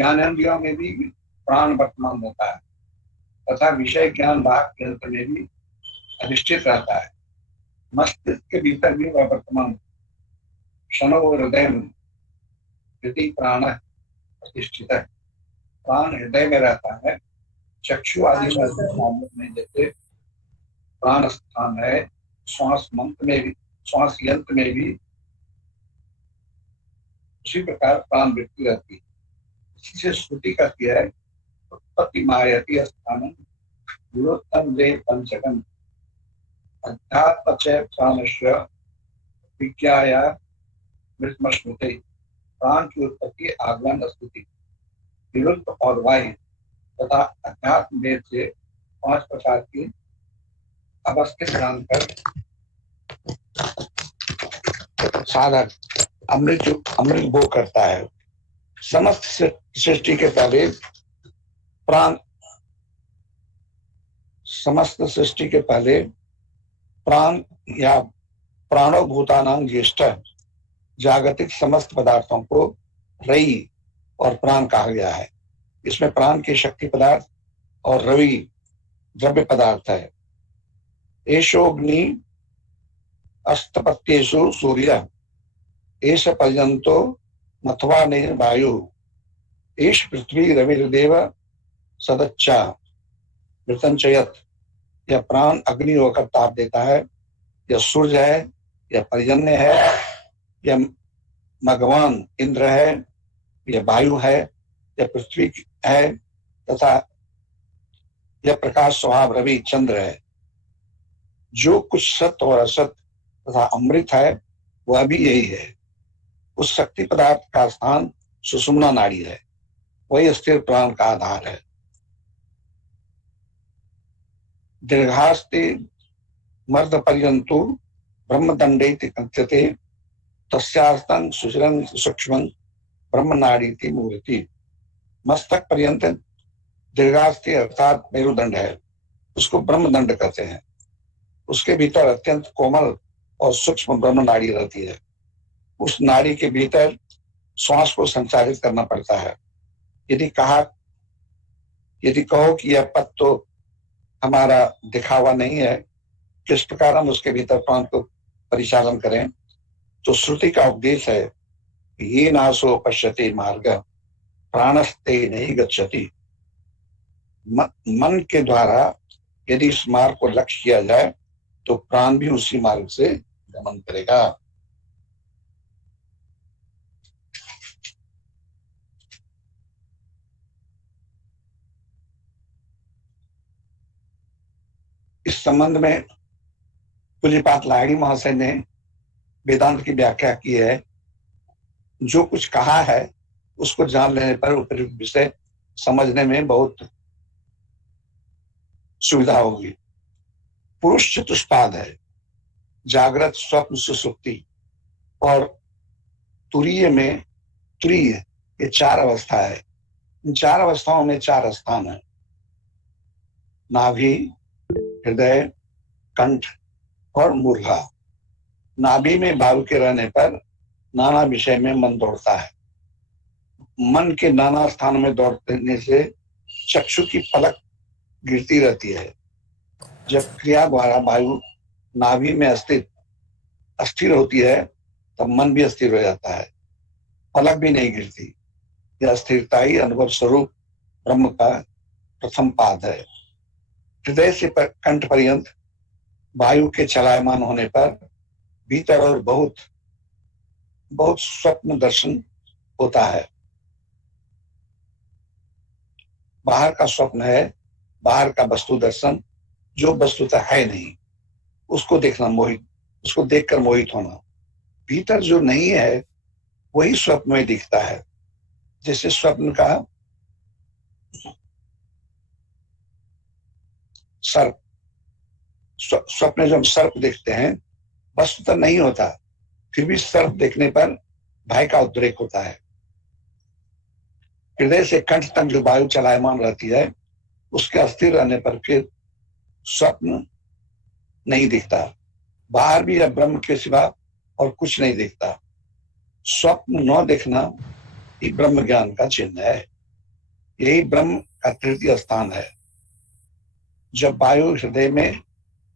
ज्ञानेंद्रियों में भी प्राण वर्तमान होता है तथा विषय ज्ञान भाग के अंत में भी अधिष्ठित रहता है। मस्तिष्क के भीतर भी वह वर्तमान क्षणों हृदय में प्राण प्रतिष्ठित है। प्राण हृदय में रहता है। चक्षु आदि में जैसे प्राण स्थान है, श्वास मंत्र में भी, श्वास यंत्र में भी उसी प्रकार प्राण वृत्ति रहती है। इसी से श्रुति कहती है उत्पत्ति मायति स्थानम गुरोत्तम दे पंचकम अध्यात्म च प्राणस्य विज्ञाया मृतमश्नुते। प्राण की उत्पत्ति आगमन स्थिति विरुद्ध और वायु तथा अध्यात्म वेद से 5 प्रकार की अवस्थित जानकर साधक अमृत भोग करता है। समस्त सृष्टि के पहले प्राण या प्राणो भूतानां ज्येष्ठ जागतिक समस्त पदार्थों को रई और प्राण कहा गया है। इसमें प्राण के शक्ति पदार्थ और रवि द्रव्य पदार्थ है। एषोग्नि अस्तपत्येषु सूर्य एष पर्यंतो मथवा वायु एष पृथ्वी रविर्देव सदच्चा मृतंचयत। यह प्राण अग्नि होकर ताप देता है, यह सूर्य है, यह पर्जन्य है, यह भगवान इंद्र है, यह वायु है, यह पृथ्वी है तथा यह प्रकाश स्वभाव रवि चंद्र है। जो कुछ सत्य और असत तथा अमृत है वह भी यही है। उस शक्ति पदार्थ का स्थान सुषुम्ना नाड़ी है, वही स्थिर प्राण का आधार है। दीर्घास्ते मर्द पर्यंतु ब्रह्मदंडेति कथ्यते तस्यार्थं सुचिरं सूक्ष्मं ब्रह्मनाड़ीति मूर्ति। मस्तक पर्यंत दीर्घास्ते अर्थात मेरुदंड है, उसको ब्रह्मदंड कहते हैं। उसके भीतर अत्यंत कोमल और सूक्ष्म ब्रह्म नाड़ी रहती है। उस नाड़ी के भीतर श्वास को संचालित करना पड़ता है। यदि कहो कि यह पद तो हमारा दिखावा नहीं है, किस प्रकार हम उसके भीतर प्राण को परिचालन करें, तो श्रुति का उपदेश है ये नासो पश्यति मार्ग प्राणस्ते नहीं गच्छति। मन के द्वारा यदि इस मार्ग को लक्ष्य किया जाए तो प्राण भी उसी मार्ग से गमन करेगा। इस संबंध में पूज्यपाद लाहिड़ी महाशय ने वेदांत की व्याख्या की है। जो कुछ कहा है उसको जान लेने पर उपयुक्त विषय समझने में बहुत सुविधा होगी। पुरुष चतुष्पाद है, जागृत स्वप्न सुसुप्ति और तुरीय ये 4 अवस्था है। इन 4 अवस्थाओं में 4 स्थान है, नाभि, हृदय, कंठ और मूर्धा। नाभि में वायु के रहने पर नाना विषय में मन दौड़ता है। मन के नाना स्थानों में दौड़ने से चक्षु की पलक गिरती रहती है। जब क्रिया द्वारा वायु नाभि में अस्थिर होती है तब मन भी अस्थिर हो जाता है, पलक भी नहीं गिरती। यह स्थिरता ही अनुभव स्वरूप ब्रह्म का प्रथम पाद है। हृदय से कंठ पर्यंत वायु के चलायमान होने पर भीतर और बहुत स्वप्न दर्शन होता है। बाहर का स्वप्न है, बाहर का वस्तु दर्शन, जो वस्तुतः है नहीं उसको देखकर मोहित होना। भीतर जो नहीं है वही स्वप्न में दिखता है। जैसे स्वप्न का सर्प, स्वप्न जब सर्प देखते हैं वस्तुतः नहीं होता, फिर भी सर्प देखने पर भय का उद्रेक होता है। हृदय से कंठ तक जो वायु चलायमान रहती है उसके अस्थिर रहने पर फिर स्वप्न नहीं दिखता। बाहर भी अब ब्रह्म के सिवा और कुछ नहीं दिखता। स्वप्न न देखना ये ब्रह्म ज्ञान का चिन्ह है। यही ब्रह्म का तृतीय स्थान है। जब वायु हृदय में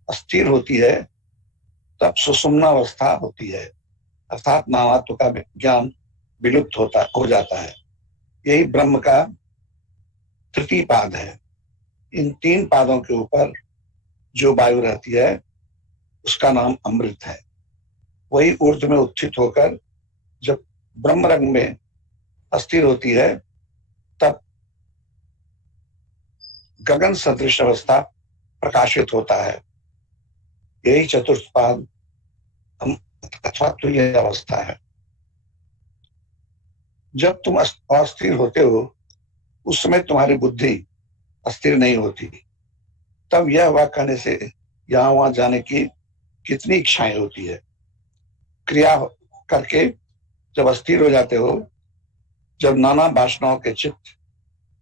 अस्थिर होती है तब सुषुम्नावस्था होती है, अर्थात नानात्व का ज्ञान विलुप्त हो जाता है। यही ब्रह्म का तृतीय पाद है। इन तीन पादों के ऊपर जो वायु रहती है उसका नाम अमृत है। वही ऊर्ध्व में उत्थित होकर जब ब्रह्म रंग में अस्थिर होती है तब गगन सदृश अवस्था प्रकाशित होता है। यही चतुर्थ पाद अथवा तुल्य अवस्था है। जब तुम अस्थिर होते हो उस समय तुम्हारी बुद्धि अस्थिर नहीं होती। तब यह हुआ कहने से यहां वहां जाने की कितनी इच्छाएं होती है। क्रिया करके जब अस्थिर हो जाते हो, जब नाना वासनाओं के चित्त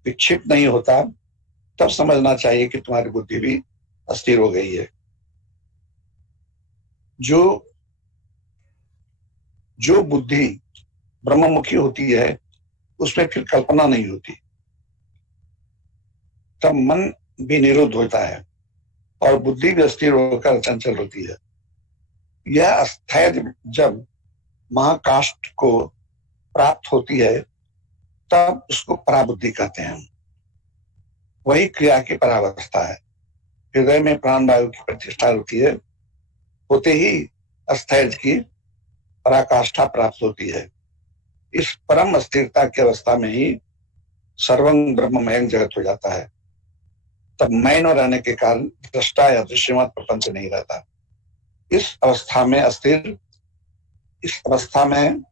विक्षिप्त नहीं होता, तब समझना चाहिए कि तुम्हारी बुद्धि भी अस्थिर हो गई है। जो बुद्धि ब्रह्ममुखी होती है उसमें फिर कल्पना नहीं होती, तब मन भी निरुद्ध होता है और बुद्धि भी अस्थिर होकर चंचल होती है। यह अस्थैर्य जब महाकाष्ठ को प्राप्त होती है तब उसको पराबुद्धि कहते हैं। वही क्रिया की परावस्था है। हृदय में प्राण वायु की प्रतिष्ठा होती है, होते ही अस्थैर्य की पराकाष्ठा प्राप्त होती है। इस परम अस्थिरता की अवस्था में ही सर्वं ब्रह्ममय जगत हो जाता है। तब मैं न रहने के कारण दृष्टा या दृश्यमान प्रपंच नहीं रहता। इस अवस्था में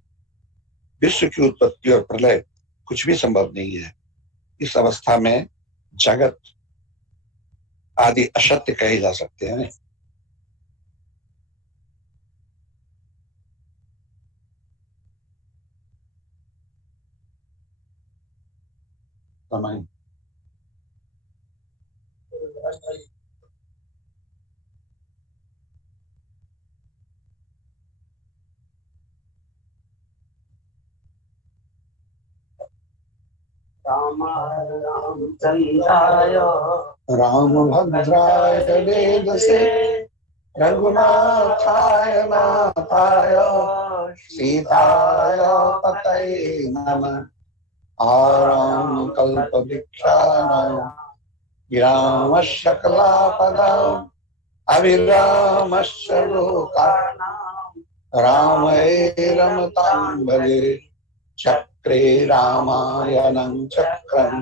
विश्व की उत्पत्ति और प्रलय कुछ भी संभव नहीं है। इस अवस्था में जगत आदि असत्य कहे जा सकते हैं। समय रामभद्राय वेदसे रघुनाथाय नाथाय सीताय पतये नमः। आराम कल्प वृक्षाणां विरामशकलापदाम् अविरामस्य लोकानां रामे रमतां भजे। चक्रे रामायणं चक्रं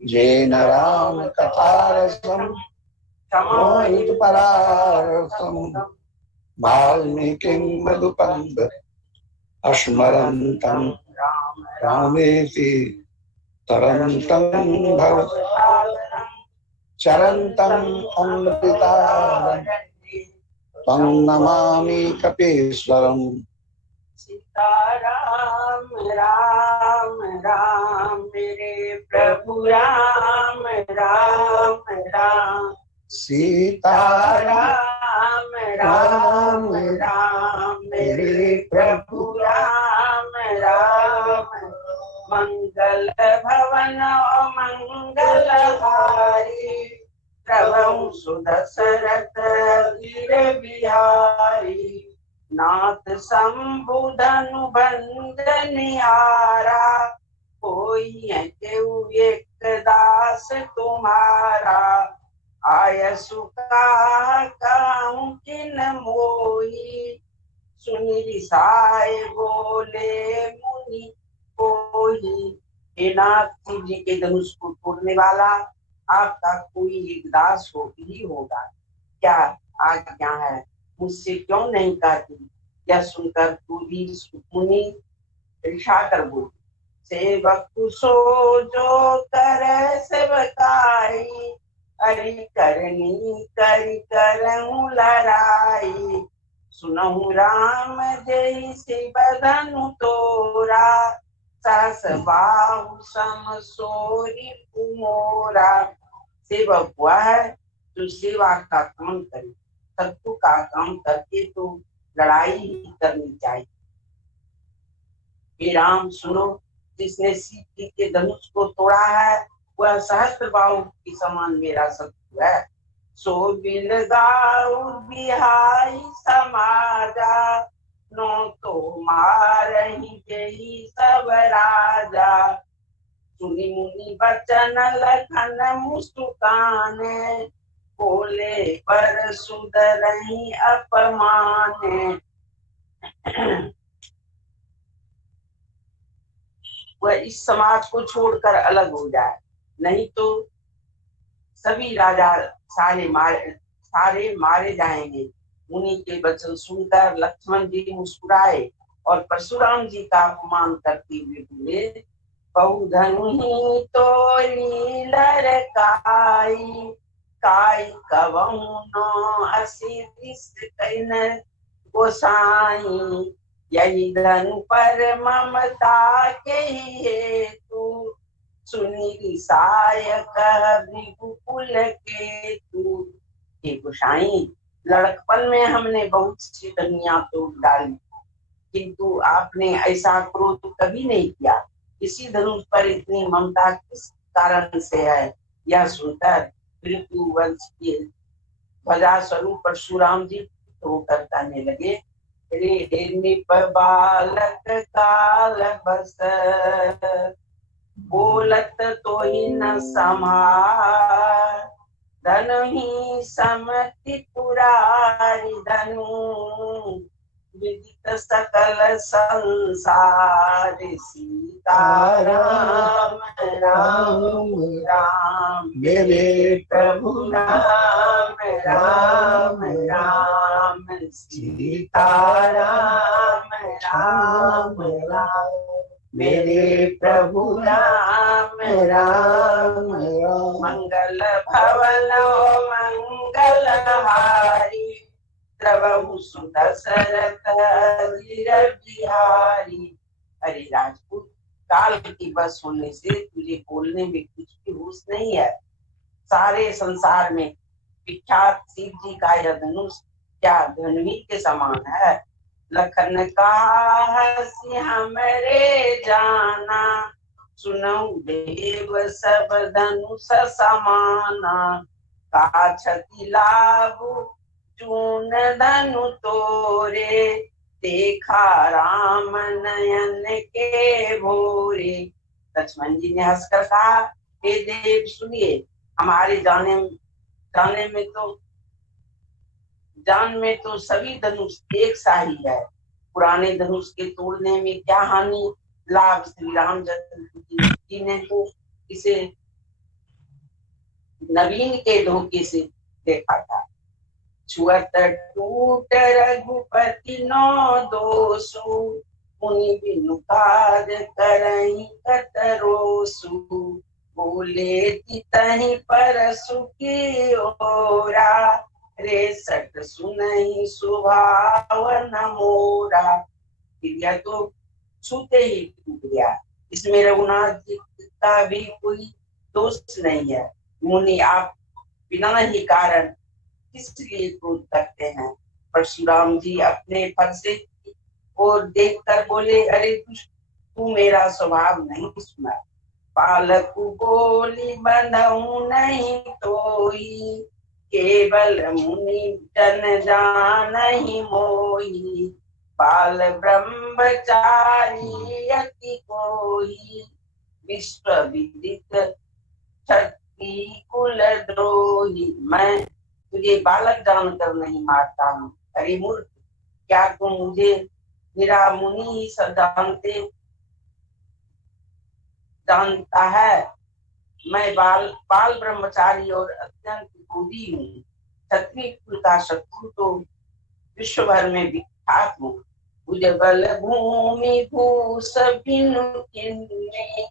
येन राम कथारसं मोहितपरारसं वाल्मीकिं मधुपन्द स्मरन्तं रामेति तरन्तं भवत् चरन्तम् अमृतारं तं नमामि कपीश्वरम्। सीताराम राम राम मेरे प्रभु राम राम राम। सीताराम राम राम मेरे प्रभु राम राम। मंगल भवन मंगलहारी प्रभु सुदशरथ वीर बिहारी। नाथ शंभुधनु बंदनिहारा कोई है केहू एक दास तुम्हारा। आय सुखा कहूँ किन मोही सुनि रिसाए बोले मुनि कोही। हे नाथ जी के धनुष को तोड़ने वाला आपका कोई एक दास हो ही होगा। क्या आज्ञा है, मुझसे क्यों नहीं कहती? यह सुनकर दूरी मुनि ईर्षा कर बोली, सेवक सो जो करे सेवकाई हरि करनी करी करऊं लड़ाई। सुनहु राम जय शिवधनु तोरा सास बाहु सम सोरी कुमोरा। सेवक हुआ है जो सेवा का काम करे, शत्रु का काम करके तो लड़ाई ही करनी चाहिए। हे राम सुनो, जिसने सीता के धनुष को तोड़ा है वह सहस्त्र बाहु के समान मेरा शत्रु है। सो बिल गाऊ बिहाई समाजा, नो तो मारही जही सब राजा। सुनी मुनि बचन लखन मुस्काने, बोले पर सुधरही अपमाने। वह इस समाज को छोड़कर अलग हो जाए, नहीं तो सभी राजा सारे मारे जाएंगे। मुनि के वचन सुनकर लक्ष्मण जी मुस्कुराए और परशुराम जी का अपमान करते हुए बोले, बहुधनु ही तो लड़काई, काई कवहु नो असी कहन गोसाई। यही धनु पर ममता के हेतु, सुनी रिसाय कह भृगुकुल के तू। हे गोसाई, लड़कपन में हमने बहुत सी धनिया तोड़ डाली, किंतु आपने ऐसा क्रोध कभी नहीं किया। इसी धनुष पर इतनी ममता किस कारण से है? यह सुनकर भृगु वंश के ध्वजा स्वरूप परशुराम जी होकर कहने लगे, रे निप बालक काल बस, बोलत तो ही न समार। धनु ही समति पुरारी धनु, विदित सकल संसार। सीता राम राम राम, मेरे प्रभु राम राम राम। सीता राम राम राम, मेरे प्रभु राम राम राम। मंगल भवन मंगल हारी, द्रवहु सुदशरथ धीर बिहारी। अरे राजपूत, काल की बस होने से तुझे बोलने में कुछ भी होश नहीं है। सारे संसार में विख्यात शिव जी का यह धनुष क्या धनुही के समान है। लखन का हसी हमरे जाना, सुनऊ देव सब धनुष समाना। का छति लाभु चून धनु तोरे, देखा राम नयन के भोरे। लक्ष्मण जी ने हंसकर कहा, हे देव सुनिए, हमारे जान में तो सभी धनुष एक सा ही है। पुराने धनुष के तोड़ने में क्या हानि लाभ? श्री रामचंद्र जी ने तो इसे नवीन के धोखे से देखा था। छुअत टूट रघुपति नो दोषु, मुनि बिनु काज करहि कतरोसु। बोले तितहि परसु की ओरा, रे सट सुनहि सुभावन मोरा। यह तो छूते ही टूट गया, इसमें रघुनाथ जी का भी कोई दोष नहीं है। मुनि आप बिना ही कारण किस लिए क्रोध करते हैं? परशुराम जी अपने फरसे को देखकर बोले, अरे तू मेरा स्वभाव नहीं सुना। बालक बोली बंधु नहीं तोई, केवल मुनि जन जानहि मोहि। बाल ब्रह्मचारी अति कोई, विश्व विदित क्षत्रिय कुल द्रोही। मैं तुझे बालक जानकर नहीं मारता हूँ। अरे मूर्ख, क्या तुम मुझे मेरा मुनि ही सब जानता है? मैं बाल ब्रह्मचारी और अत्यंत क्रोधी हूँ। क्षत्रिय कुल का शत्रु तो विश्व भर में विख्यात हूँ। भुजबल भूमि भूस बिनु किन्नी,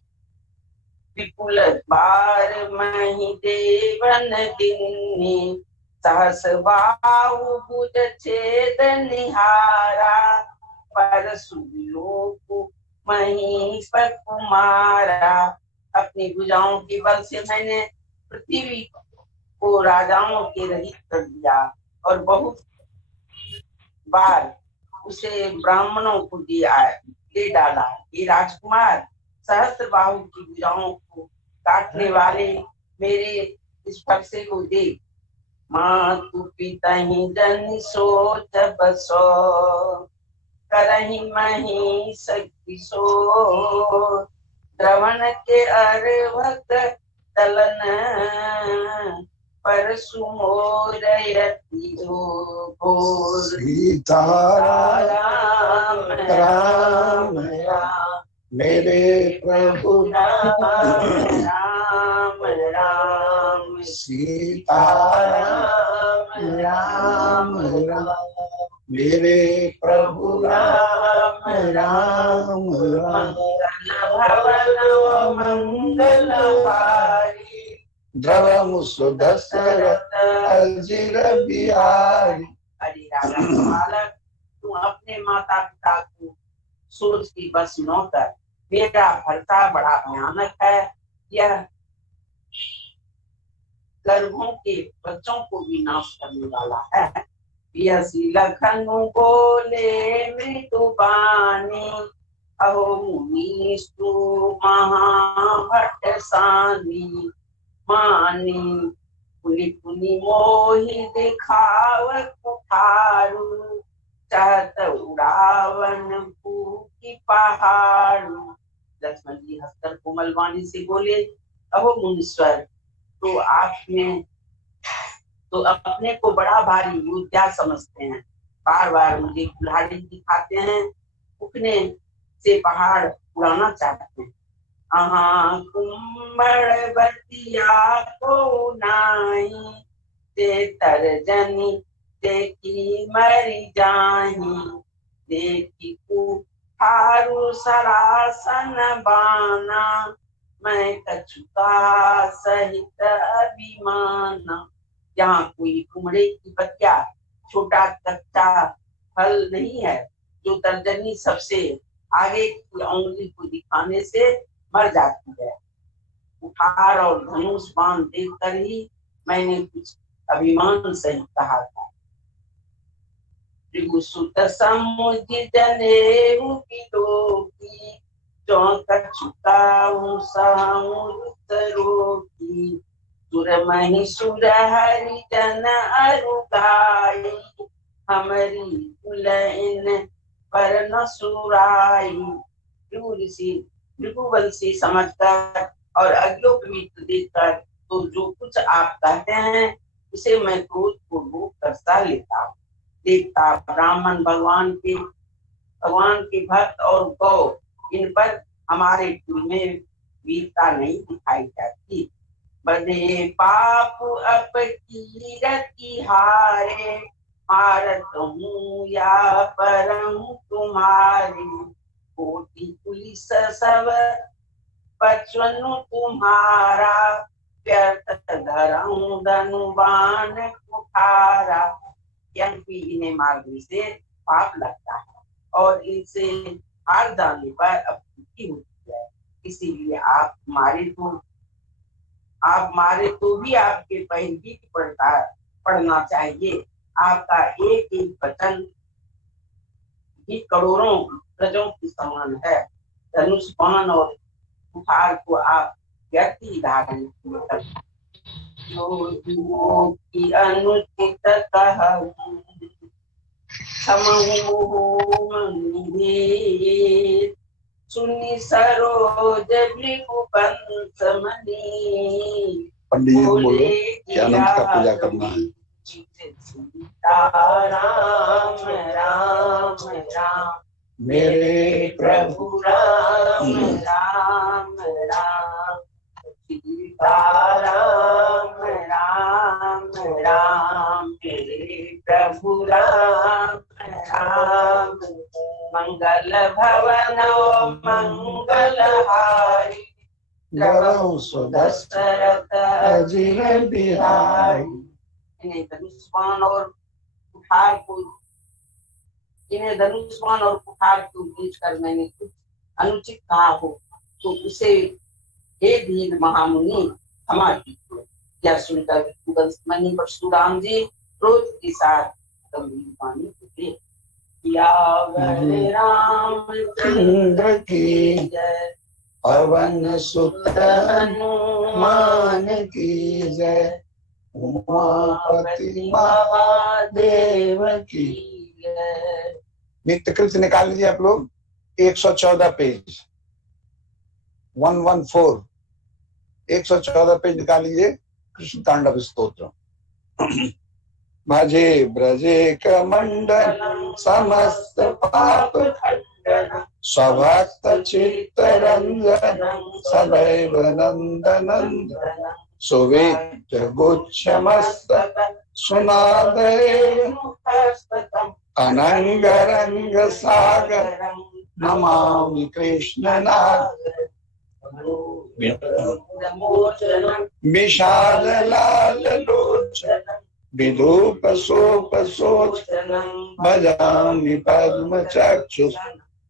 विपुल बार मही देवन दिन्नी। सहस बाहु भुज छेद निहारा, परसु लोक मही पर कुमारा। अपनी भुजाओं के बल से मैंने पृथ्वी को राजाओं के रहित कर दिया और बहुत बार उसे ब्राह्मणों को दे डाला। ये राजकुमार, सहस्त्र बाहु की भुजाओं को काटने वाले मेरे इस फरसे को देख। मातु पिता ही जन सोच बसो, करही मही सखी सो, द्रवण के अर्वक तलन, परसु मोरयति घोर। सीताराम राम राम मेरे प्रभु राम राम राम, सीताराम राम राम मेरे प्रभु राम राम राम। भवन मंगलहारी, द्रवम सुदशरथ अजिर बिहारी। अरे राजा बालक, तू अपने माता पिता को सोच की बस न कर। मेरा भरता बड़ा भयानक है, यह गर्भों के बच्चों को भी नाश करने वाला है। यसी लखनु बोले मृदुबानी, अहो मुनीस्तु महाभट सानी, मानी पुनि पुनि मोहि दिखाव कुठारू, चाहत उड़ावन की पहाड़ू। लक्ष्मण जी हंसकर कोमल वाणी से बोले, अहो मुनीश्वर, तो अपने को बड़ा भारी योद्धा समझते हैं, बार बार मुझे कुल्हाड़ी दिखाते हैं, उठने से पहाड़ उड़ाना चाहते हैं। कुम्भड़ बतिया को नाई, ते तरजनी देखी मरी जाही, देखी कुठारू सरासन बाना, मैं कछुका सहित अभिमाना। यहाँ कोई कुमड़े की बतिया छोटा कच्चा फल नहीं है, जो तर्जनी सबसे आगे की उंगली को दिखाने से मर जाती है। कुठार और धनुष बाण देखकर ही मैंने कुछ अभिमान सहित कहा था। त्रिभुसुत समुझ जनेऊ की लोकी, जो कछुकाऊ समुद्र रोकी, सुर मही सुर हरि जन अरुगाई, हमारी कुलइन पर न सुराई। भृगुवंशी समझकर और अज्ञोपवीत देखकर तो जो कुछ आप कहते हैं उसे मैं क्रोध को रोक कर सह लेता हूँ। देवता ब्राह्मण भगवान के भक्त और गौ, इन पर हमारे कुल में वीरता नहीं दिखाई जाती। बड़े पाप अपकीरति हारे, हारत हूँ या परम तुम्हारी, कोटि पुलिस सब बचनु तुम्हारा, व्यर्थ धरऊं धनुबान कुठारा। क्योंकि इन्हें मारने से पाप लगता है और इनसे हार जाने पर अपनी होती है, इसीलिए आप मारे तो भी आपके पैर भी पड़ना चाहिए। आपका एक एक वचन भी करोड़ों प्रजों की समान है। धनुष बाण और कुठार को आप व्यर्थ ही धारण की अनुचित कहूं, सुनी सरोज भृगुवंश मणि। पंडित जी बोलो कि अनंत का पूजा करना है। राम राम राम मेरे प्रभु राम राम राम, सीताराम राम राम मेरे प्रभु राम राम। मंगल भवन मंगलहारी, द्रवहु सुदशरथ अजिर बिहारी। इन्हें धनुष बाण और कुठार को बेच कर मैंने कुछ अनुचित कहा हो तो उसे हे धीर महामुनि क्षमा कीजिए। यह सुनकर मणि परशुराम जी क्रोध के साथ गंभीर वाणी बोले, रामचंद्र की जय। पवन सुत हनुमान की जय, उमापति महादेव की जय। नित्यकृत निकाल लीजिए आप लोग, 114 पेज, 114, 114 पेज निकाल लीजिए, कृष्ण तांडव स्तोत्र। भजे ब्रजे कमंडलम समस्त पाप खंडनम, स्वभक्त चित्त रंजनम सदैव नंदनंदनम, सुविद्य गुच्छमस्तक सुनादेव मुखस्तकम, अनंग रंग सागर नमामि कृष्ण नागर, विशाल लाल लोचन विधूप सोप सोचनम, भजामि पद्म चक्षु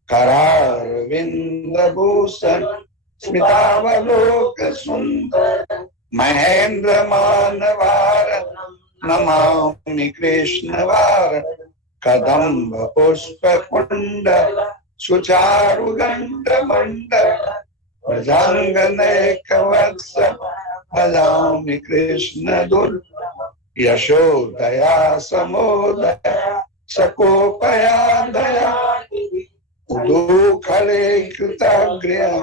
करारविंद भूषण, स्मितावलोक सुंदर महेंद्र मानवार, नमामि कृष्ण वार, कदम्ब पुष्प कुंडल सुचारु गंड मंडल, भुजंगनेक वत्स भजामि कृष्ण दुर्लभ, यशोदया समोदया सकोपया दया, उदूखले कृतगृह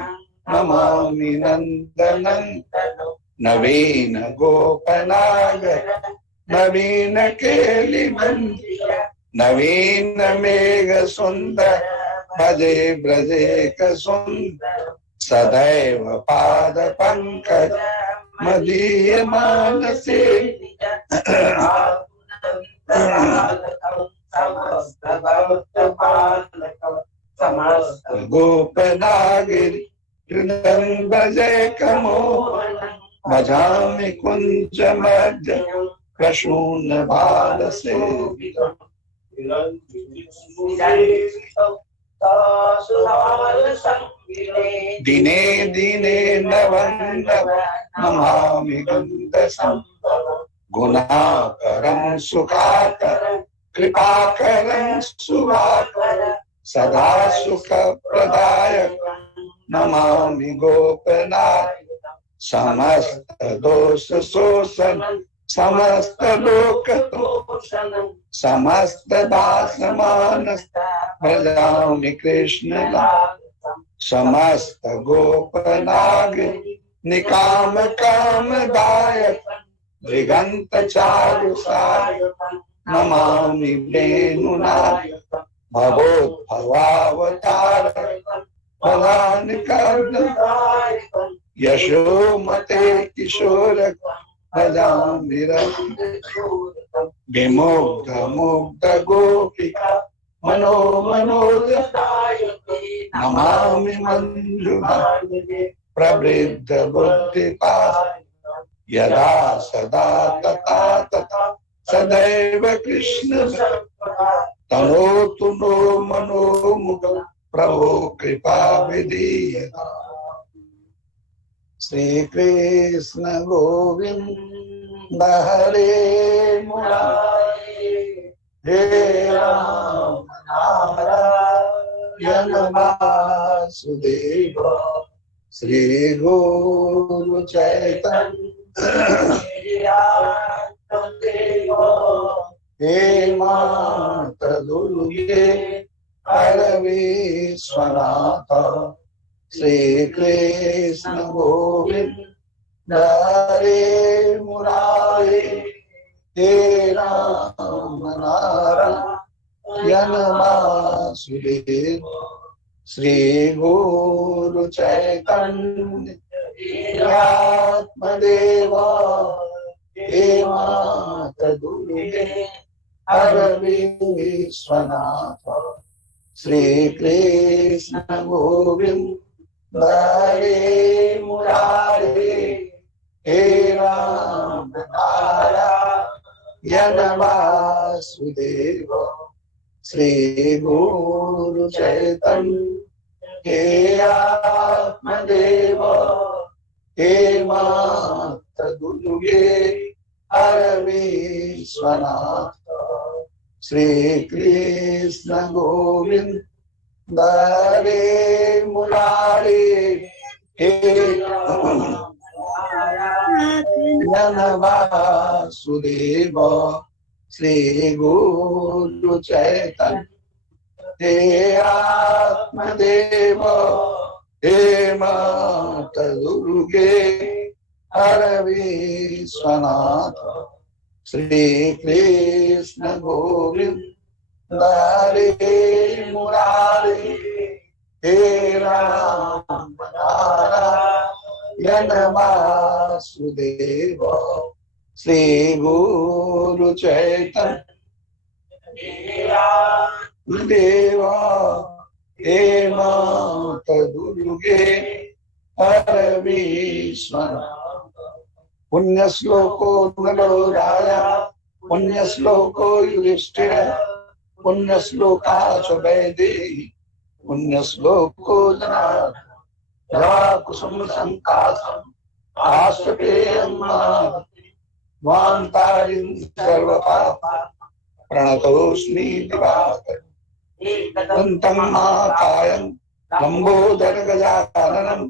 नमामि नंदनंदन, नवीन गोपनागर नवीन केली मंदिर, नवीन मेघ सुंदर भजे ब्रजे सुंदर, सदैव पाद पंकज मदीय मानसे, गोपनागिरि हृदयं भजे कमोहन, भजामि कुंज मध्य प्रसून बाल सेवितम्, दिने दिने नवन्नव नमामि गन्ध संभव, गुणाकरं सुखाकरं कृपाकरं शुभाकरं, सदा सुख प्रदायक नमामि गोपनायक, समस्त दोष शोषण समस्त लोक तोषण, समस्त दास मानस भजामि कृष्ण लाल, समस्त गोपनाग निकाम काम दायक, दिगंत चारु सायक नमामि वेणुनायक, भवोद्भवावतार प्रधान कर्णधायक, यशोमते किशोर भजामि रंगचूड़कम्, विमुग्ध मुग्ध गोपिका मनोमनोरथायते, नमामि मंजुनायके प्रवृद्ध बुद्धिपायिका, यदा सदा तथा तथा सदैव कृष्ण सर्वदा, तनोतु नो मनोमुखं प्रभो कृपा विधीयताम्। श्री कृष्ण गोविंद हरे मुरारे, हे राम नारायण वासुदेव, श्री गुरु चैतन्य हे माता दुर्गे परमेश्वरनाथ, श्री कृष्ण गोविंद हरे मुरारे, हे राम नारायण वासुदेव, श्री गुरु चैतन्य आत्मदेव, हे माता दुर्गे परमेश्वरनाथ, श्री कृष्ण गोविंद हरे मुरारे, हे राम नारायण वासुदेव, श्री गुरु चैतन्य हे आत्मदेव, हे माता दुर्गे परमेश्वरनाथ, श्री कृष्ण गोविंद हरे मुरारे, हे वासुदेव श्री गुरु चैतन्य हे आत्मदेव हे माता दुर्गे हर विश्वनाथ श्री कृष्ण गोविंद हरे मुरारी हे राम नारायण वासुदेव श्री गुरु चैतन्य देवा हे माता दुर्गे हर विश्वनाथ पुण्य श्लोको नलो राजा पुण्य श्लोको युधिष्ठिर पुण्य श्लोका च वैदेही पुण्य श्लोको जनार्दन कुसुम संकाशम आश्रपेयं वान्तारिं सर्वपापा प्रणतोऽस्मि दिवाकर दन्तं महाकायं लंबोदर गजाननं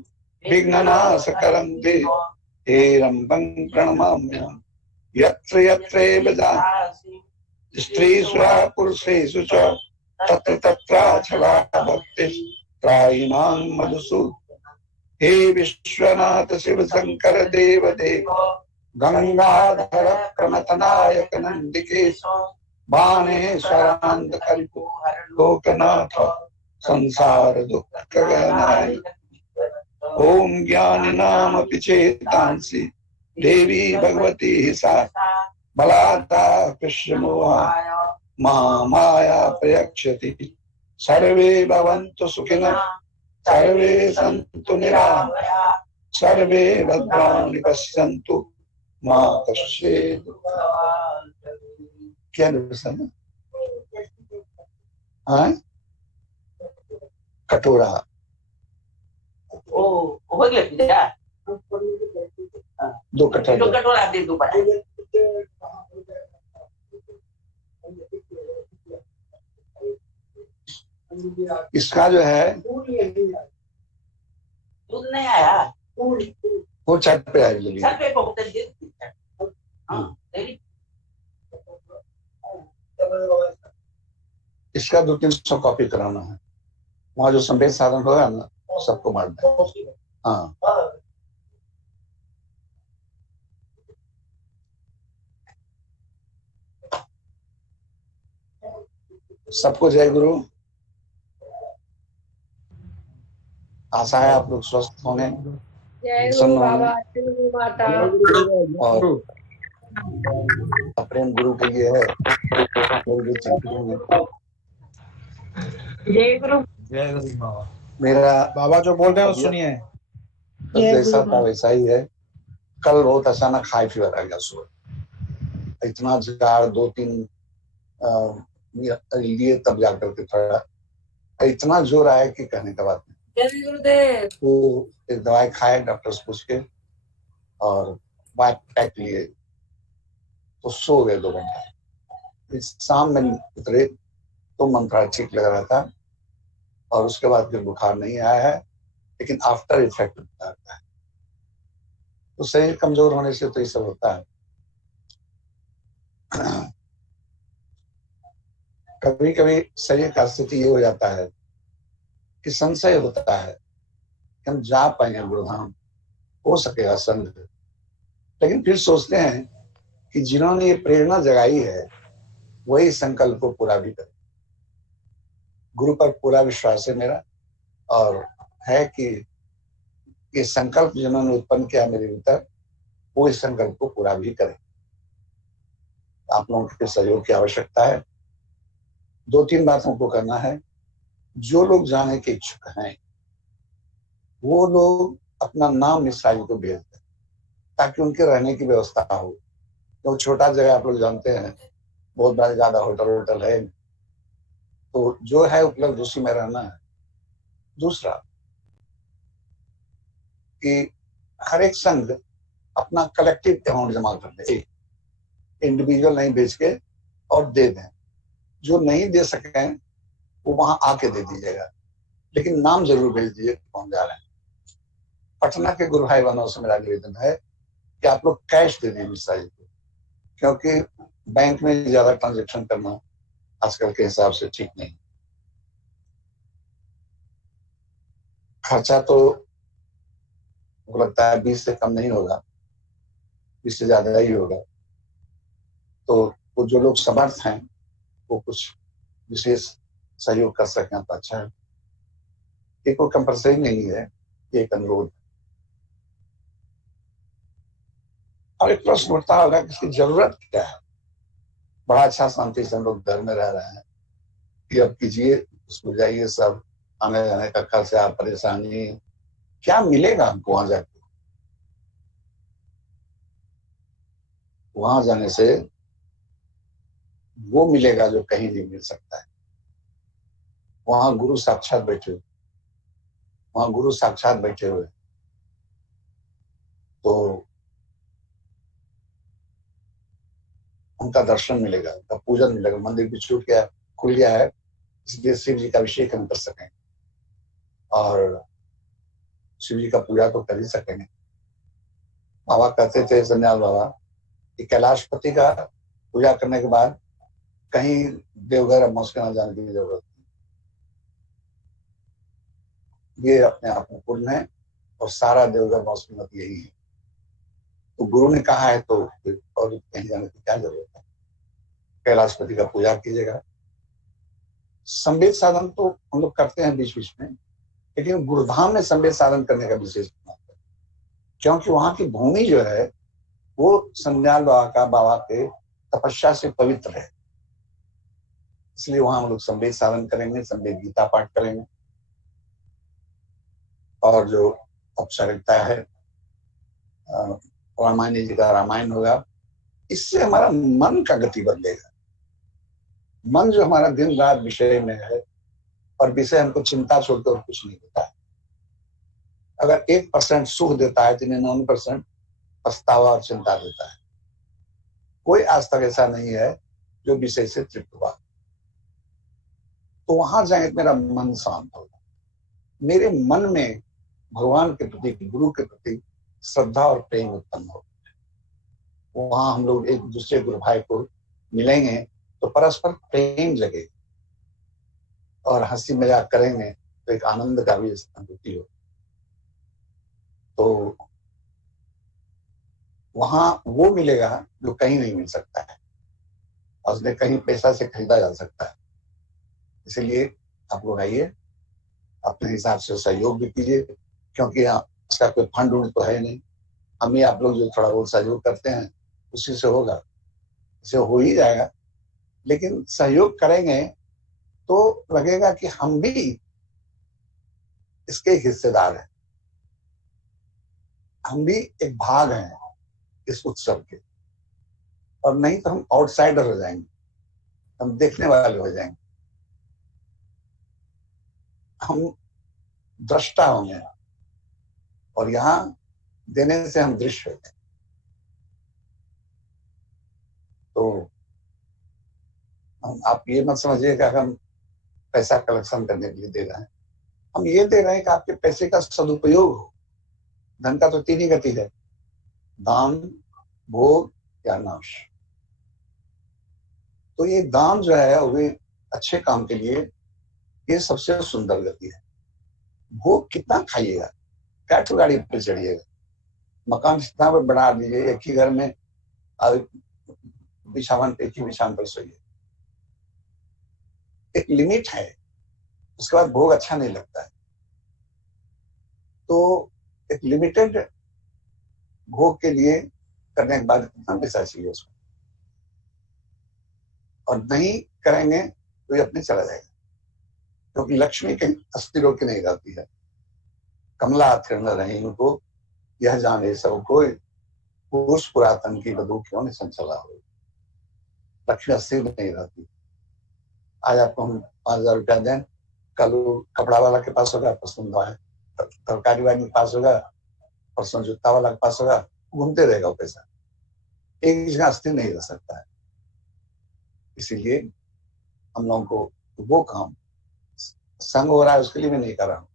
विघ्ननाशकरं देवं प्रणमाम्यहम् यत्र यत्रैव स्त्रीषु पुरुषेषु च तत्र तत्राचला भक्तिः त्रायिणां मधुसूदन हे विश्वनाथ शिव शंकर देव देव गंगाधर प्रमथनायक नंदिकेश बाणेश्वरांत कल्पो लोकनाथ संसार दुख गहनाय ओम ज्ञानी नाम चेतांसि देवी भगवती सा बलाता कृष्ण मोहा माया प्रयक्षति सर्वे भवन्तु सुखिनः सर्वे सन्तु निरामया सर्वे भद्राणि पश्यन्तु मा कश्चित् क्या निरसन हाँ कटोरा ओ हो गया क्या दो कटोरा दे दो बड़ा इसका जो है दूध नहीं आया वो छत पे आई लगी छत पे बहुत दे इसका 200-300 कॉपी कराना है वहाँ जो संवेद साधन होगा ना सबको मार दे हाँ सबको जय गुरु आशा है आप लोग स्वस्थ होंगे और प्रेम गुरु के लिए है जय गुरु बाबा मेरा बाबा जो बोल रहे हैं वो सुनिए जैसा था वैसा ही है कल बहुत अचानक हाई फीवर आ गया सुबह इतना जार 2-3 लिए तब जाकर के थोड़ा इतना जोर आया कि कहने का बात नहीं तो एक दवाई खाए डॉक्टर से पूछ के और बाइक पैक लिए तो सो गए 2 घंटा शाम में उतरे तो मन थोड़ा ठीक लग रहा था और उसके बाद फिर बुखार नहीं आया है लेकिन आफ्टर इफेक्ट आता है तो शरीर कमजोर होने से तो ये सब होता है कभी कभी शरीर का स्थिति ये हो जाता है कि संशय होता है कि हम जा पाएंगे गुरुधाम हो सकेगा संग लेकिन फिर सोचते हैं कि जिन्होंने ये प्रेरणा जगाई है वही संकल्प को पूरा भी करे गुरु पर पूरा विश्वास है मेरा और है कि ये संकल्प जिन्होंने उत्पन्न किया मेरे भीतर वो इस संकल्प को पूरा भी करे आप लोगों के सहयोग की आवश्यकता है 2-3 बातों को करना है जो लोग जाने के इच्छुक हैं वो लोग अपना नाम मिश्रा जी को भेज दें ताकि उनके रहने की व्यवस्था हो तो छोटा जगह आप लोग जानते हैं बहुत बड़ा ज्यादा होटल है तो जो है उपलब्ध उसी में रहना है दूसरा कि हर एक संघ अपना कलेक्टिव अमाउंट जमा कर दे इंडिविजुअल नहीं भेज के और दे दें जो नहीं दे सके वो वहां आके दे दीजिएगा लेकिन नाम जरूर भेज दीजिए कौन जा रहे हैं पटना के गुरु भाई बहनों से मेरा निवेदन है कि आप लोग कैश दे दीजिए मिश्रा जी को, क्योंकि बैंक में ज्यादा ट्रांजेक्शन करना आजकल के हिसाब से ठीक नहीं। खर्चा तो मुझे लगता है 20 से कम नहीं होगा, 20 से ज्यादा ही होगा। तो वो जो लोग समर्थ हैं वो कुछ विशेष सहयोग कर सकें तो अच्छा है। ये कोई कंपलसरी नहीं है, ये एक अनुरोध। और एक प्रश्न उठता होगा कि इसकी जरूरत क्या है। बड़ा अच्छा शांति से हम लोग घर में रह रहे हैं कि अब कीजिए, उसमें जाइए, सब आने जाने का खर्चा, परेशानी, क्या मिलेगा हमको वहां जाके? वहां जाने से वो मिलेगा जो कहीं नहीं मिल सकता है। वहां गुरु साक्षात बैठे हुए, वहां गुरु साक्षात बैठे हुए, तो उनका दर्शन मिलेगा, उनका पूजन मिलेगा। मंदिर भी छूट गया, खुल गया है, इसलिए शिव जी का अभिषेक हम कर सकें और शिव जी का पूजा तो कर ही सकेंगे। बाबा कहते थे, सन्याल बाबा, कि कैलाशपति का पूजा करने के बाद कहीं देवघर अब मौसम न जाने की जरूरत नहीं। ये अपने आप में पूर्ण है और सारा देवघर मौसम मत यही है। तो गुरु ने कहा है तो और कहीं जाने की क्या जरूरत है? कैलाशपति का पूजा कीजिएगा। संवेद साधन तो हम लोग करते हैं बीच बीच में, लेकिन गुरुधाम में संवेद साधन करने का विशेष महत्व है, क्योंकि वहां की भूमि जो है वो सन्याल बाबा के तपस्या से पवित्र है। इसलिए वहां हम लोग संवेद साधन करेंगे, संवेद गीता पाठ करेंगे और जो औपचारिकता है रामायण जी का रामायण होगा। इससे हमारा मन का गति बदलेगा। मन जो हमारा दिन रात विषय में है और विषय हमको चिंता छोड़कर और कुछ नहीं देता है। अगर 1% सुख देता है तो 99% पछतावा और चिंता देता है। कोई आज तक ऐसा नहीं है जो विषय से तृप्त हुआ। तो वहां जाए मेरा मन शांत होगा, मेरे मन में भगवान के प्रति, गुरु के प्रति श्रद्धा और प्रेम उत्पन्न होगा। वहां हम लोग एक दूसरे गुरु भाई को मिलेंगे तो परस्पर प्रेम जगे और हंसी मजाक करेंगे तो एक आनंद का भी अनुभूति हो। तो वहां वो मिलेगा जो कहीं नहीं मिल सकता है और उसने कहीं पैसा से खरीदा जा सकता है। इसलिए आप लोग आइए, अपने हिसाब से सहयोग भी कीजिए, क्योंकि यहाँ इसका कोई फंड उंड तो है नहीं। हम ही आप लोग जो थोड़ा बहुत सहयोग करते हैं उसी से होगा, इसे हो ही जाएगा। लेकिन सहयोग करेंगे तो लगेगा कि हम भी इसके हिस्सेदार हैं, हम भी एक भाग हैं इस उत्सव के, और नहीं तो हम आउटसाइडर हो जाएंगे, हम देखने वाले हो जाएंगे, हम दृष्टा होंगे और यहाँ देने से हम दृश्य होते हैं। तो आप ये मत समझिएगा कि हम पैसा कलेक्शन करने के लिए दे रहे हैं। हम ये दे रहे हैं कि आपके पैसे का सदुपयोग हो। धन का तो 3 ही गति है, दान, भोग या नाश। तो ये दान जो है वो अच्छे काम के लिए ये सबसे सुंदर गति है। भोग कितना खाइएगा, क्या तो गाड़ी पर चढ़िएगा, मकान कितना बढ़ा दीजिए, एक ही घर में बिछावन, एक ही बिछावन पर सोइए। एक लिमिट है, उसके बाद भोग अच्छा नहीं लगता है। तो एक लिमिटेड भोग के लिए करने के बाद कितना पैसा चाहिए उसको, और नहीं करेंगे तो ये अपने चला जाएगा, क्योंकि लक्ष्मी के अस्थिर होकर नहीं रहती है। कमला आखिर न रही उनको, यह जाने सब कोई, पुरुष पुरातन की बधू क्यों नहीं संचला हो। लक्ष्मी अस्थिर नहीं रहती। आज आपको हम 5,000 रुपया दें, कल कपड़ा वाला के पास होगा, पसंद है, तरकारी वाले के पास होगा, परसों जूता वाला के पास होगा, घूमते रहेगा वो पैसा, एक जगह स्थिर नहीं रह सकता है। इसीलिए हम लोगों को वो काम संग हो रहा है उसके लिए मैं नहीं कर रहा हूँ,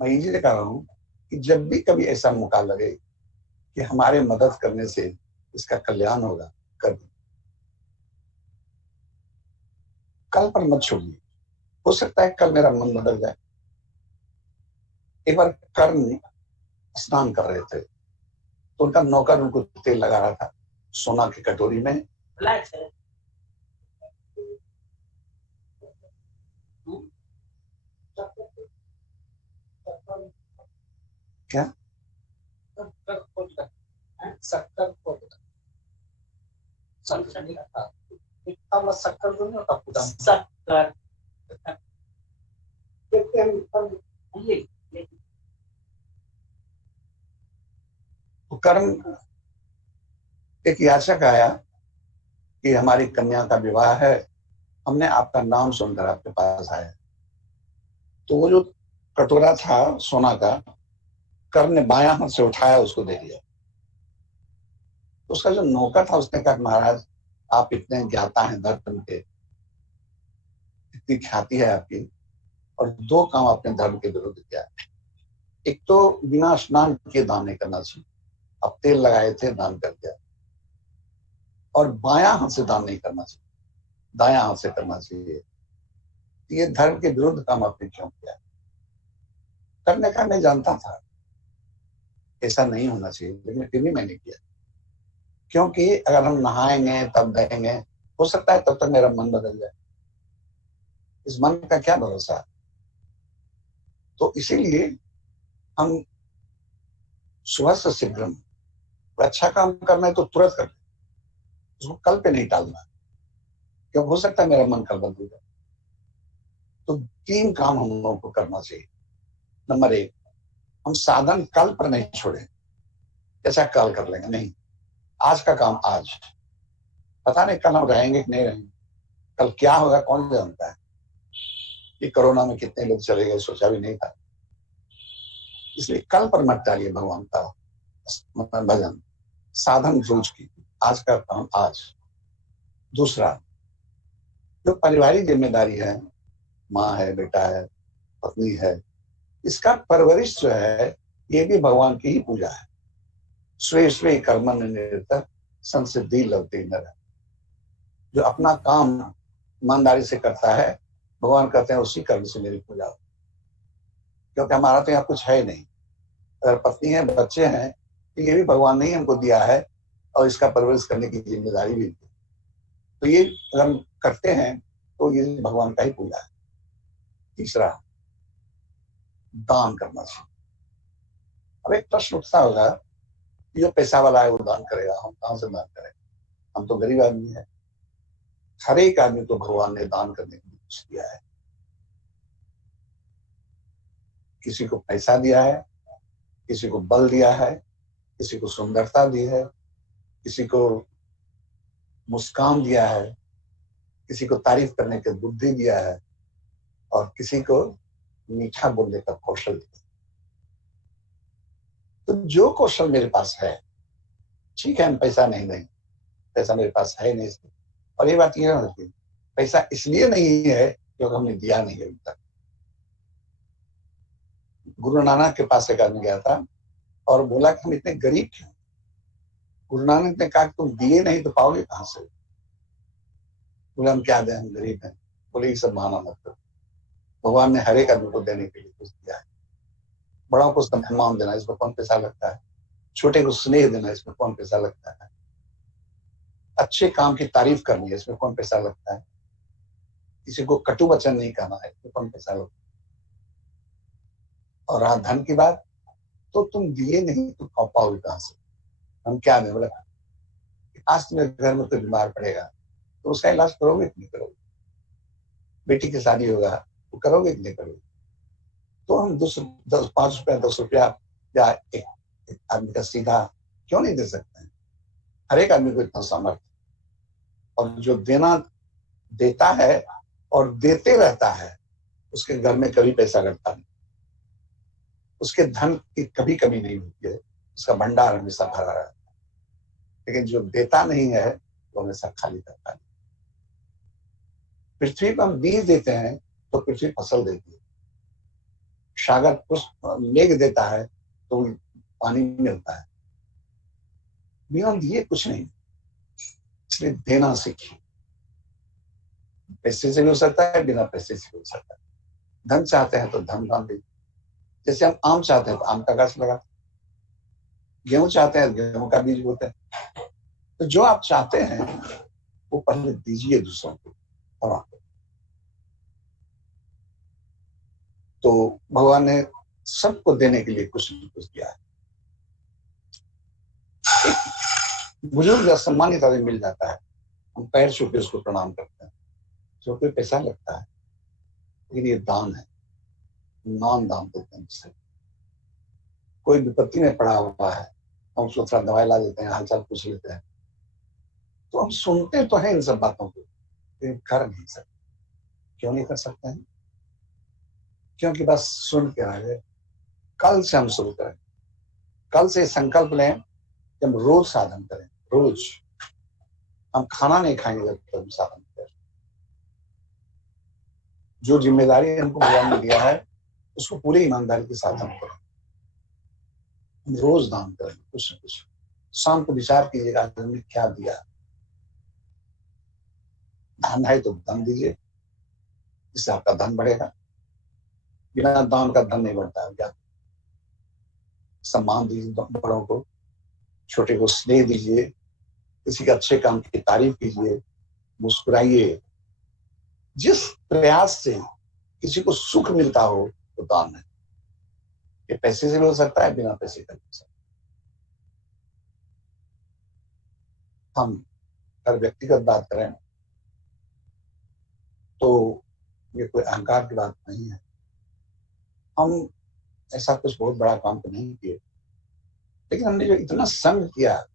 मैं इसीलिए कर रहा हूँ कि जब भी कभी ऐसा मौका लगे कि हमारे मदद करने से इसका कल्याण होगा, कर दो। कल पर मत छोड़िए, हो सकता है कल मेरा मन बदल जाए। एक बार कर्ण स्नान कर रहे थे तो उनका नौकर उनको तेल लगा रहा था सोना की कटोरी में। क्या शक्कर तो कर्ण एक याचक आया कि हमारी कन्या का विवाह है, हमने आपका नाम सुनकर आपके पास आया। तो वो जो कटोरा था सोना का, कर्ण ने बायां हाथ से उठाया, उसको दे दिया। तो उसका जो नौकर था उसने कहा, महाराज आप इतने ज्ञाता हैं धर्म के, इतनी ख्याति है आपकी, और दो काम आपने धर्म के विरुद्ध किया है। एक तो बिना स्नान किए दान नहीं करना चाहिए, अब तेल लगाए थे दान कर दिया, और बायां हाथ से दान नहीं करना चाहिए, दायां हाथ से करना चाहिए। ये धर्म के विरुद्ध काम आपने क्यों किया? करने का मैं जानता था ऐसा नहीं होना चाहिए, लेकिन फिर भी मैंने किया, क्योंकि अगर हम नहाएंगे तब देंगे, हो सकता है तब तक मेरा मन बदल जाए। इस मन का क्या भरोसा? तो इसीलिए हम सुबह से शीघ्र अच्छा काम करना है तो तुरंत कर, उसको कल पे नहीं टालना, क्योंकि हो सकता है मेरा मन कल बदल जाए। तो तीन काम हम लोगों को करना चाहिए। नंबर एक, हम साधन कल पर नहीं छोड़े, कैसा कल कर लेंगे, नहीं, आज का काम आज। पता नहीं कल हम रहेंगे कि नहीं रहेंगे, कल क्या होगा कौन जानता है। कि कोरोना में कितने लोग चले गए सोचा भी नहीं था। इसलिए कल पर मत डालिए भगवान का भजन, साधन रोज की, आज का काम आज। दूसरा, जो पारिवारिक जिम्मेदारी है, माँ है, बेटा है, पत्नी है, इसका परवरिश जो है ये भी भगवान की ही पूजा है। स्वे स्वे कर्मन निरत संसिद्धि लभते नर। जो अपना काम ईमानदारी से करता है, भगवान कहते हैं उसी कर्म से मेरी पूजा हो, क्योंकि हमारा तो यहाँ कुछ है नहीं। अगर पत्नी है, बच्चे हैं, तो ये भी भगवान ने ही हमको दिया है, और इसका परवरिश करने की जिम्मेदारी भी दी। तो ये अगर हम करते हैं तो ये भगवान का ही पूजा है। तीसरा, दान करना चाहिए। अब एक प्रश्न उठता होगा, जो पैसा वाला है वो दान करेगा, हम कहां से दान करें, हम तो गरीब आदमी है। हर एक आदमी को भगवान ने दान करने के लिए कुछ दिया है। किसी को पैसा दिया है, किसी को बल दिया है, किसी को सुंदरता दी है, किसी को मुस्कान दिया है, किसी को तारीफ करने की बुद्धि दिया है, और किसी को मीठा बोलने का कौशल दिया। तो जो कौशल मेरे पास है, ठीक है, हम पैसा नहीं देंगे, पैसा मेरे पास है नहीं। और ये बात ये होती, पैसा इसलिए नहीं है क्योंकि हमने दिया नहीं अभी तक। गुरु नानक के पास एक आदमी गया था और बोला कि हम इतने गरीब क्यों? गुरु नानक ने कहा कि तुम दिए नहीं तो पाओगे कहां से? बोले हम क्या दें, हम गरीब हैं। बोले ये सब बहाना मत करो, भगवान ने हर एक आदमी को देने के लिए कुछ दिया है। बड़ों को सम्मान देना, इसमें कौन पैसा लगता है? छोटे को स्नेह देना, इसमें कौन पैसा लगता है? अच्छे काम की तारीफ करनी है, इसमें कौन पैसा लगता है? किसी को कटु वचन नहीं कहना है, इसमें कौन पैसा लगता है? और रहा धन की बात, तो तुम दिए नहीं तो पाओगे कहां से? हम क्या दें? बोला आज तुम्हें घर में कोई बीमार पड़ेगा तो उसका इलाज करोगे कि नहीं करोगे? बेटी की शादी होगा तो करोगे कि नहीं करोगे? तो हम 5 रुपया 10 रुपया या एक आदमी का सीधा क्यों नहीं दे सकते हैं? हर एक आदमी को इतना सामर्थ्य, और जो देना देता है और देते रहता है, उसके घर में कभी पैसा घटता नहीं, उसके धन की कभी कमी नहीं होती है, उसका भंडार हमेशा भरा रहता है। लेकिन जो देता नहीं है वो हमेशा खाली करता है। पृथ्वी पर हम बीज देते हैं तो पृथ्वी फसल देती है, सागर पुष्प मेघ देता है तो पानी मिलता है, बिना दिए कुछ नहीं। इसलिए देना सीखिए। पैसे से भी हो सकता है, बिना पैसे से भी हो सकता है। धन चाहते हैं तो धन दान दीजिए। जैसे हम आम चाहते हैं तो आम का गाछ लगा, गेहूं चाहते हैं गेहूं का बीज बोते हैं। तो जो आप चाहते हैं वो पहले दीजिए दूसरों को, और तो भगवान ने सबको देने के लिए कुछ न कुछ दिया है। बुजुर्ग सम्मानित आदमी मिल जाता है, हम पैर छू के उसको प्रणाम करते हैं, जो कोई पैसा लगता है, लेकिन ये दान है, नाम दान देते हैं जिससे। कोई विपत्ति में पड़ा हुआ है, हम उसको थोड़ा दवाई ला देते हैं, हालचाल पूछ लेते हैं, तो हम सुनते तो हैं इन सब बातों को, लेकिन कर नहीं सकते। क्यों नहीं कर सकते हैं? क्योंकि बस सुन के आ गए। कल से हम शुरू करें, कल से संकल्प लें कि हम रोज साधन करें। रोज हम खाना नहीं खाएंगे जब तक हम साधन करें। जो जिम्मेदारी हमको भगवान ने दिया है उसको पूरी ईमानदारी के साथ हम करें। हम रोज दान करें कुछ न कुछ। शाम को विचार कीजिएगा हमने क्या दिया। धन है तो धन दीजिए, इससे आपका धन बढ़ेगा। बिना दान का धन नहीं बढ़ता है। क्या सम्मान दीजिए बड़ों को, छोटे को स्नेह दीजिए, किसी के अच्छे काम की तारीफ कीजिए, मुस्कुराइए। जिस प्रयास से किसी को सुख मिलता हो तो दान है। ये पैसे से भी हो सकता है, बिना पैसे का भी हो सकता है। हम अगर व्यक्तिगत बात करें तो ये कोई अहंकार की बात नहीं है। हम ऐसा कुछ बहुत बड़ा काम तो नहीं किए, लेकिन हमने जो इतना संग किया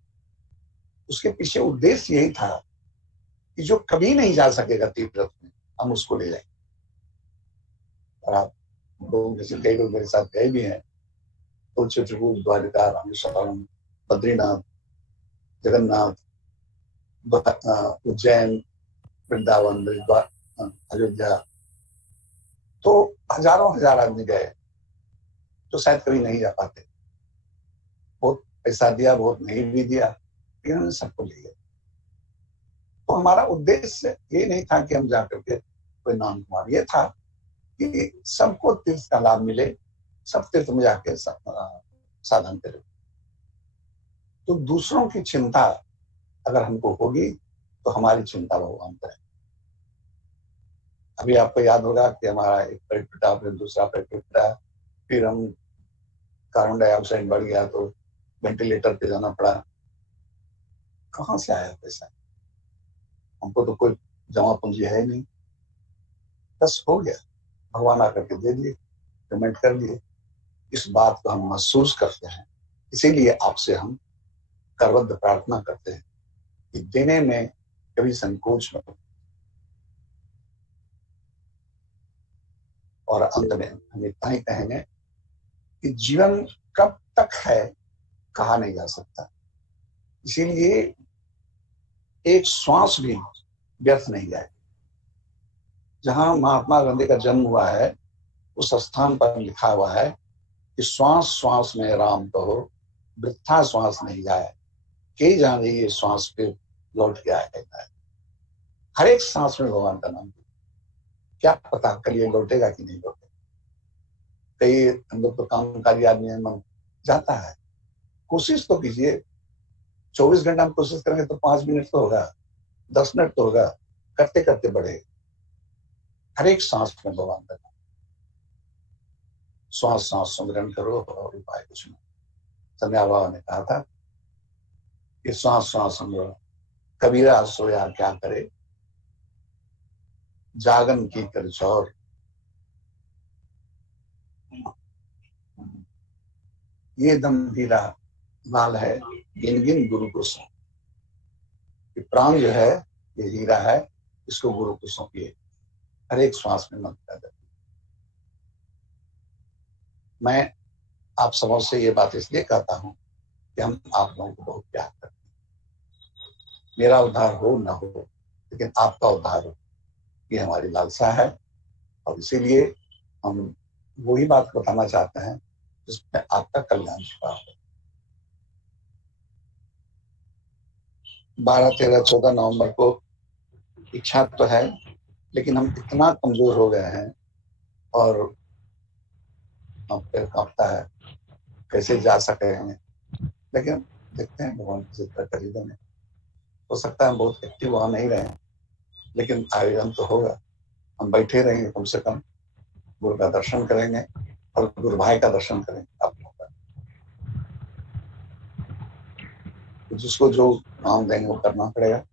उसके पीछे उद्देश्य यही था कि जो कभी नहीं जा सकेगा तीर्थ में, हम उसको ले जाएंगे। और आप लोग जैसे कई लोग मेरे साथ गए भी हैं, तो चित्रकूट, द्वारिका, रामेश्वरम, बद्रीनाथ, जगन्नाथ, उज्जैन, वृंदावन, अयोध्या, तो हजारों हजार आदमी गए तो शायद कभी नहीं जा पाते। बहुत पैसा दिया, बहुत नहीं भी दिया, लेकिन हमने सबको ले गया। तो हमारा उद्देश्य ये नहीं था कि हम जाकर के कोई नाम कमा, ये था कि सबको तीर्थ का लाभ मिले, सब तीर्थ में जाके साधन करें। तो दूसरों की चिंता अगर हमको होगी तो हमारी चिंता भगवान करें। अभी आपको याद होगा कि हमारा एक पेट पिटा, फिर दूसरा पेट पिटा, फिर हम कार्बन डाइऑक्साइड बढ़ गया तो वेंटिलेटर पे जाना पड़ा। कहाँ से आया पैसा? हमको तो कोई जमा पूंजी है नहीं, बस हो गया, भगवान आकर के दे दिए, पेमेंट कर दिए। इस बात को हम महसूस करते हैं, इसीलिए आपसे हम करबद्ध प्रार्थना करते हैं कि देने में कभी संकोच न हो। और अंत में हम इतना ही कहेंगे कि जीवन कब तक है कहा नहीं जा सकता, इसीलिए एक श्वास भी व्यर्थ नहीं जाए। जहां महात्मा गांधी का जन्म हुआ है उस स्थान पर लिखा हुआ है कि श्वास श्वास में राम कहो, वृथा श्वास नहीं जाए, के जाने ये श्वास फिर लौट के आएगा। हर एक सांस में भगवान का नाम, क्या पता कल ये लौटेगा कि नहीं लौटेगा। कई हम लोग तो कामकारी आदमी है, मन जाता है। कोशिश तो कीजिए, 24 घंटा हम कोशिश करेंगे तो 5 मिनट तो होगा, 10 मिनट तो होगा, करते करते बढ़े। हर एक सांस में भगवान का नाम, श्वास श्वास सुमिरन करो और उपाय कुछ नहीं। संध्या बाबा ने कहा था कि श्वास श्वास सुमिरन, कबीरा सोया क्या करे, जागन की कर चौर। ये दम हीरा माल है, गिन गिन गुरु को सौंप। ये प्राण जो है ये हीरा है, इसको गुरु को सौंपिए। हर एक श्वास में मत कर। मैं आप सबों से ये बात इसलिए कहता हूं कि हम आप लोगों को बहुत प्यार करते हैं। मेरा उद्धार हो ना हो, लेकिन आपका उद्धार हो, ये हमारी लालसा है। और इसीलिए हम वही बात बताना चाहते हैं जिसमें आपका कल्याण छिपा हो। 12, 13, 14 नवंबर को इच्छा तो है, लेकिन हम इतना कमजोर हो गए हैं और हम पैर कांपता है, कैसे जा सकेंगे। लेकिन देखते हैं भगवान किसी तरह कर ही देंगे। हो सकता है हम बहुत एक्टिव वहां नहीं रहे, लेकिन आयोजन तो होगा। हम बैठे रहेंगे, कम से कम गुरु का दर्शन करेंगे और गुरु भाई का दर्शन करेंगे आप लोगों का। तो जिसको जो काम देंगे वो करना पड़ेगा।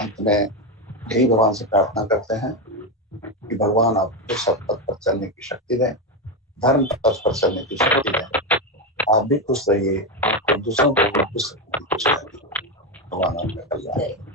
अंत में यही भगवान से प्रार्थना करते हैं कि भगवान आपको सत्पथ पर चलने की शक्ति दें, धर्म पथ पर चलने की शक्ति दें। आप भी खुश रहिए और दूसरों को भी खुश रखने की कोशिश करिए। भगवान आपका कल्याण।